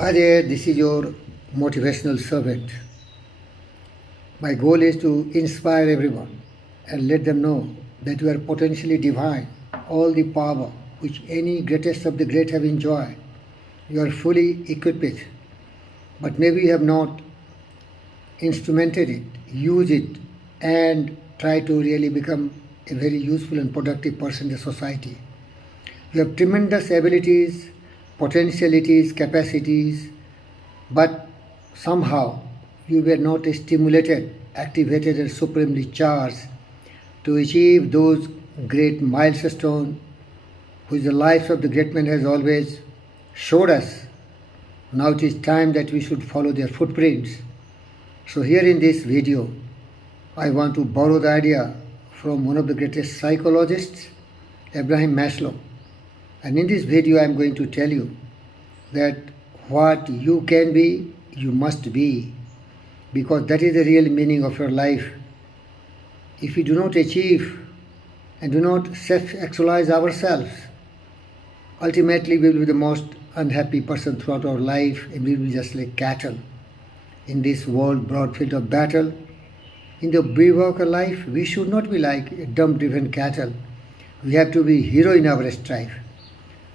Hi there, this is your motivational servant. My goal is to inspire everyone and let them know that you are potentially divine, all the power which any greatest of the great have enjoyed. You are fully equipped, but maybe you have not instrumented it, used it, and try to really become a very useful and productive person in the society. You have tremendous abilities, potentialities, capacities, but somehow you were not stimulated, activated, and supremely charged to achieve those great milestones which the life of the great man has always showed us. Now it is time that we should follow their footprints. So here in this video, I want to borrow the idea from one of the greatest psychologists, Abraham Maslow. And in this video, I am going to tell you that what you can be, you must be, because that is the real meaning of your life. If we do not achieve and do not self-actualize ourselves, ultimately we will be the most unhappy person throughout our life, and we will be just like cattle in this world broad field of battle. In the bivouac of life, we should not be like dumb-driven cattle. We have to be hero in our strife.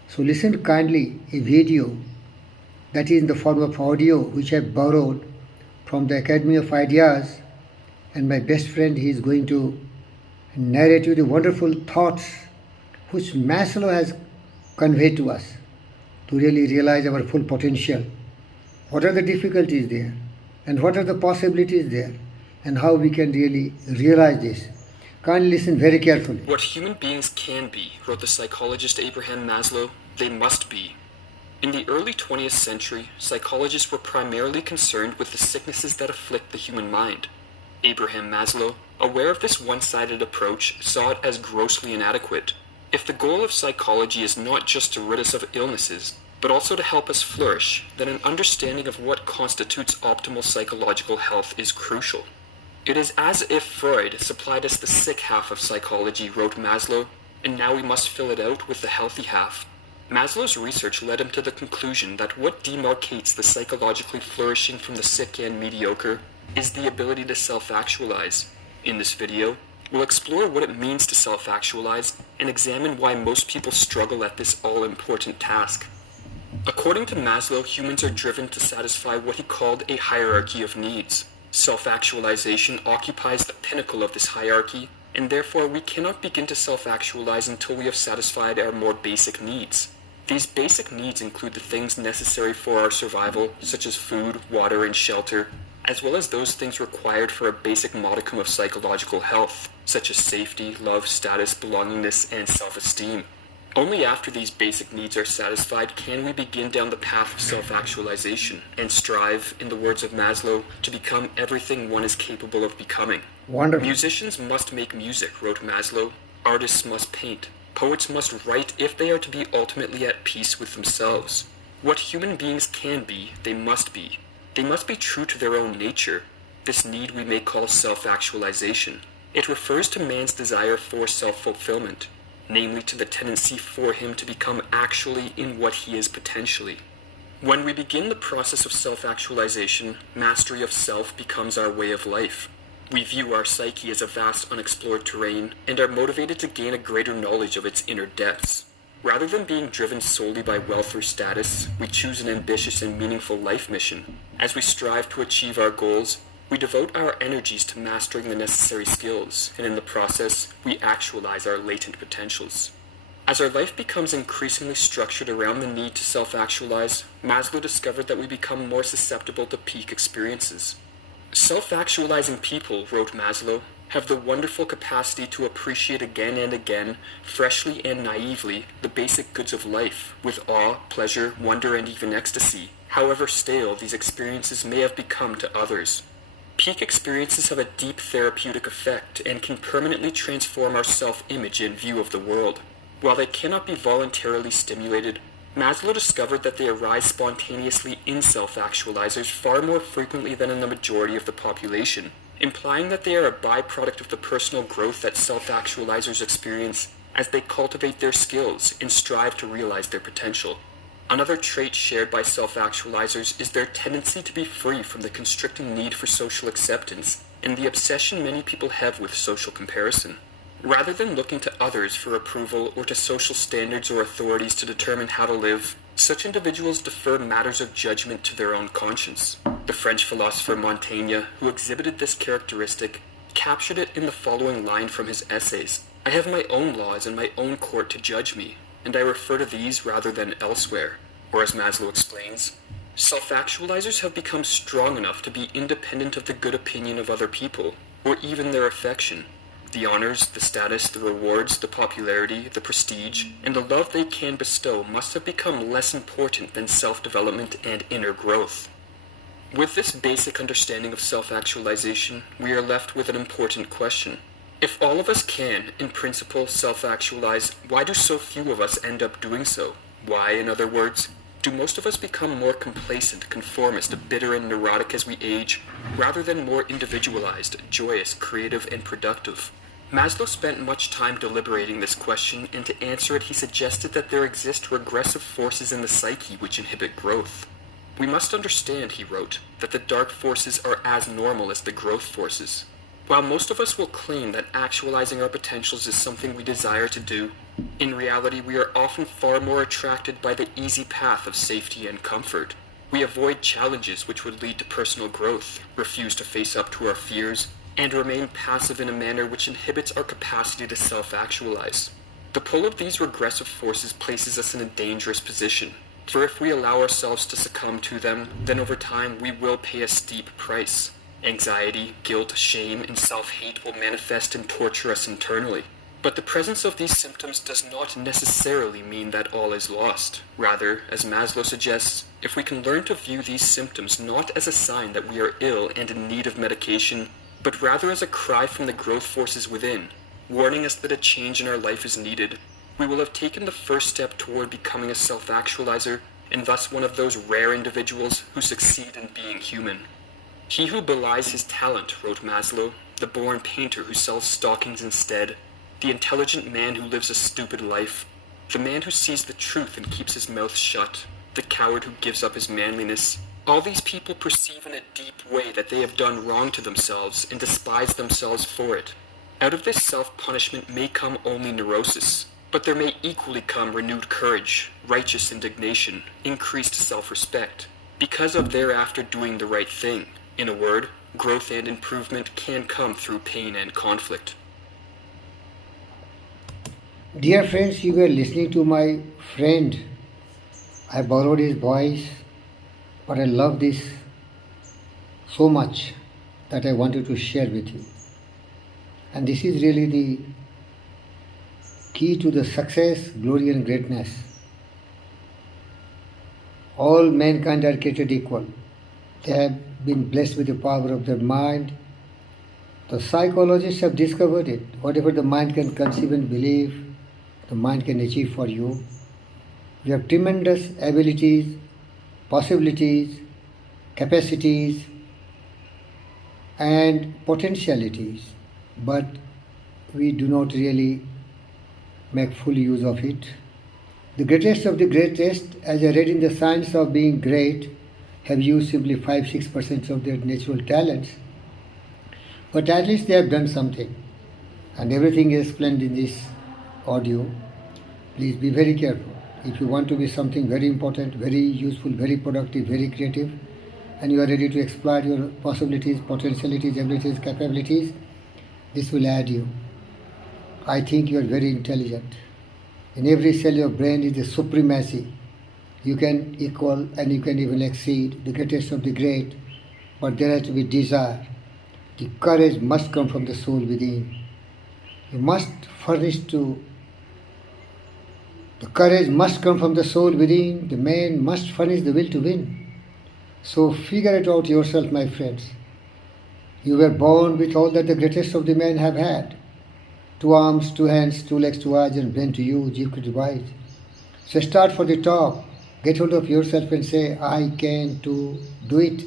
So listen kindly a video that is in the form of audio which I borrowed from the Academy of Ideas, and my best friend, he is going to narrate you the wonderful thoughts which Maslow has conveyed to us to really realize our full potential. What are the difficulties there, and what are the possibilities there, and how we can really realize this. Kindly listen very carefully. What human beings can be, wrote the psychologist Abraham Maslow, they must be. In the early 20th century, psychologists were primarily concerned with the sicknesses that afflict the human mind. Abraham Maslow, aware of this one-sided approach, saw it as grossly inadequate. If the goal of psychology is not just to rid us of illnesses, but also to help us flourish, then an understanding of what constitutes optimal psychological health is crucial. It is as if Freud supplied us the sick half of psychology, wrote Maslow, and now we must fill it out with the healthy half. Maslow's research led him to the conclusion that what demarcates the psychologically flourishing from the sick and mediocre is the ability to self-actualize. In this video, we'll explore what it means to self-actualize and examine why most people struggle at this all-important task. According to Maslow, humans are driven to satisfy what he called a hierarchy of needs. Self-actualization occupies the pinnacle of this hierarchy, and therefore we cannot begin to self-actualize until we have satisfied our more basic needs. These basic needs include the things necessary for our survival, such as food, water, and shelter, as well as those things required for a basic modicum of psychological health, such as safety, love, status, belongingness, and self-esteem. Only after these basic needs are satisfied can we begin down the path of self-actualization and strive, in the words of Maslow, to become everything one is capable of becoming. Wonderful. Musicians must make music, wrote Maslow. Artists must paint. Poets must write if they are to be ultimately at peace with themselves. What human beings can be, they must be. They must be true to their own nature. This need we may call self-actualization. It refers to man's desire for self-fulfillment, namely to the tendency for him to become actually in what he is potentially. When we begin the process of self-actualization, mastery of self becomes our way of life. We view our psyche as a vast unexplored terrain and are motivated to gain a greater knowledge of its inner depths. Rather than being driven solely by wealth or status, we choose an ambitious and meaningful life mission. As we strive to achieve our goals, we devote our energies to mastering the necessary skills, and in the process, we actualize our latent potentials. As our life becomes increasingly structured around the need to self-actualize, Maslow discovered that we become more susceptible to peak experiences. Self-actualizing people, wrote Maslow, have the wonderful capacity to appreciate again and again, freshly and naively, the basic goods of life, with awe, pleasure, wonder, and even ecstasy, however stale these experiences may have become to others. Peak experiences have a deep therapeutic effect and can permanently transform our self-image and view of the world. While they cannot be voluntarily stimulated, Maslow discovered that they arise spontaneously in self-actualizers far more frequently than in the majority of the population, implying that they are a byproduct of the personal growth that self-actualizers experience as they cultivate their skills and strive to realize their potential. Another trait shared by self-actualizers is their tendency to be free from the constricting need for social acceptance and the obsession many people have with social comparison. Rather than looking to others for approval or to social standards or authorities to determine how to live, such individuals defer matters of judgment to their own conscience. The French philosopher Montaigne, who exhibited this characteristic, captured it in the following line from his essays: "I have my own laws and my own court to judge me, and I refer to these rather than elsewhere." Or as Maslow explains, self-actualizers have become strong enough to be independent of the good opinion of other people, or even their affection. The honors, the status, the rewards, the popularity, the prestige, and the love they can bestow must have become less important than self-development and inner growth. With this basic understanding of self-actualization, we are left with an important question. If all of us can, in principle, self-actualize, why do so few of us end up doing so? Why, in other words, do most of us become more complacent, conformist, bitter, and neurotic as we age, rather than more individualized, joyous, creative, and productive? Maslow spent much time deliberating this question, and to answer it he suggested that there exist regressive forces in the psyche which inhibit growth. "We must understand," he wrote, "that the dark forces are as normal as the growth forces. While most of us will claim that actualizing our potentials is something we desire to do, in reality we are often far more attracted by the easy path of safety and comfort. We avoid challenges which would lead to personal growth, refuse to face up to our fears, and remain passive in a manner which inhibits our capacity to self-actualize. The pull of these regressive forces places us in a dangerous position, for if we allow ourselves to succumb to them, then over time we will pay a steep price. Anxiety, guilt, shame, and self-hate will manifest and torture us internally. But the presence of these symptoms does not necessarily mean that all is lost. Rather, as Maslow suggests, if we can learn to view these symptoms not as a sign that we are ill and in need of medication, but rather as a cry from the growth forces within, warning us that a change in our life is needed, we will have taken the first step toward becoming a self-actualizer, and thus one of those rare individuals who succeed in being human. "He who belies his talent," wrote Maslow, "the born painter who sells stockings instead, the intelligent man who lives a stupid life, the man who sees the truth and keeps his mouth shut, the coward who gives up his manliness, all these people perceive in a deep way that they have done wrong to themselves and despise themselves for it. Out of this self-punishment may come only neurosis, but there may equally come renewed courage, righteous indignation, increased self-respect, because of thereafter doing the right thing. In a word, growth and improvement can come through pain and conflict." Dear friends, you were listening to my friend. I borrowed his voice, but I love this so much that I wanted to share with you. And this is really the key to the success, glory, and greatness. All mankind are created equal. They have been blessed with the power of their mind. The psychologists have discovered it. Whatever the mind can conceive and believe, the mind can achieve for you. You have tremendous abilities, possibilities, capacities, and potentialities, but we do not really make full use of it. The greatest of the greatest, as I read in the Science of Being Great, have used simply 5-6% of their natural talents, but at least they have done something, and everything is explained in this audio. Please be very careful. If you want to be something very important, very useful, very productive, very creative, and you are ready to exploit your possibilities, potentialities, abilities, capabilities, this will add you. I think you are very intelligent. In every cell of your brain is a supremacy. You can equal and you can even exceed the greatest of the great, but there has to be desire. The courage must come from the soul within. You must furnish to The courage must come from the soul within. The man must furnish the will to win. So figure it out yourself, my friends. You were born with all that the greatest of the men have had. 2 arms, 2 hands, 2 legs, 2 eyes, and brain to use, you could devise. So start for the top. Get hold of yourself and say, I can do it.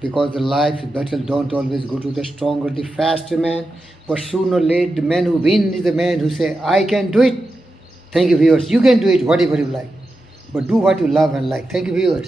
Because the life battle don't always go to the strong or the faster man, but sooner or later the man who wins is the man who say, I can do it. Thank you, viewers. You can do it, whatever you like. but do what you love and like. Thank you, viewers.